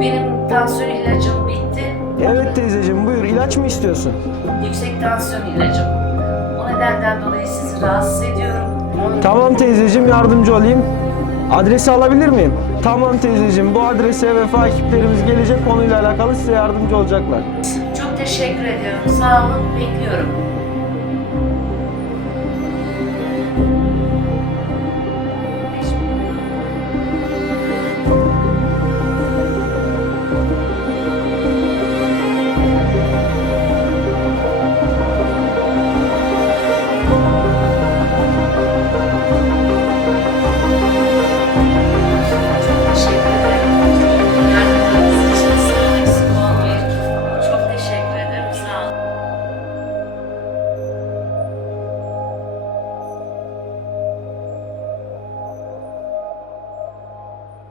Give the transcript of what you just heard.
Benim tansiyon ilacım bitti. Evet teyzeciğim buyur ilaç mı istiyorsun? Yüksek tansiyon ilacım. O nedenden dolayı sizi rahatsız ediyorum. Tamam teyzeciğim yardımcı olayım. Adresi alabilir miyim? Tamam teyzeciğim bu adrese vefa ekiplerimiz gelecek konuyla alakalı size yardımcı olacaklar. Çok teşekkür ediyorum. Sağ olun. Bekliyorum.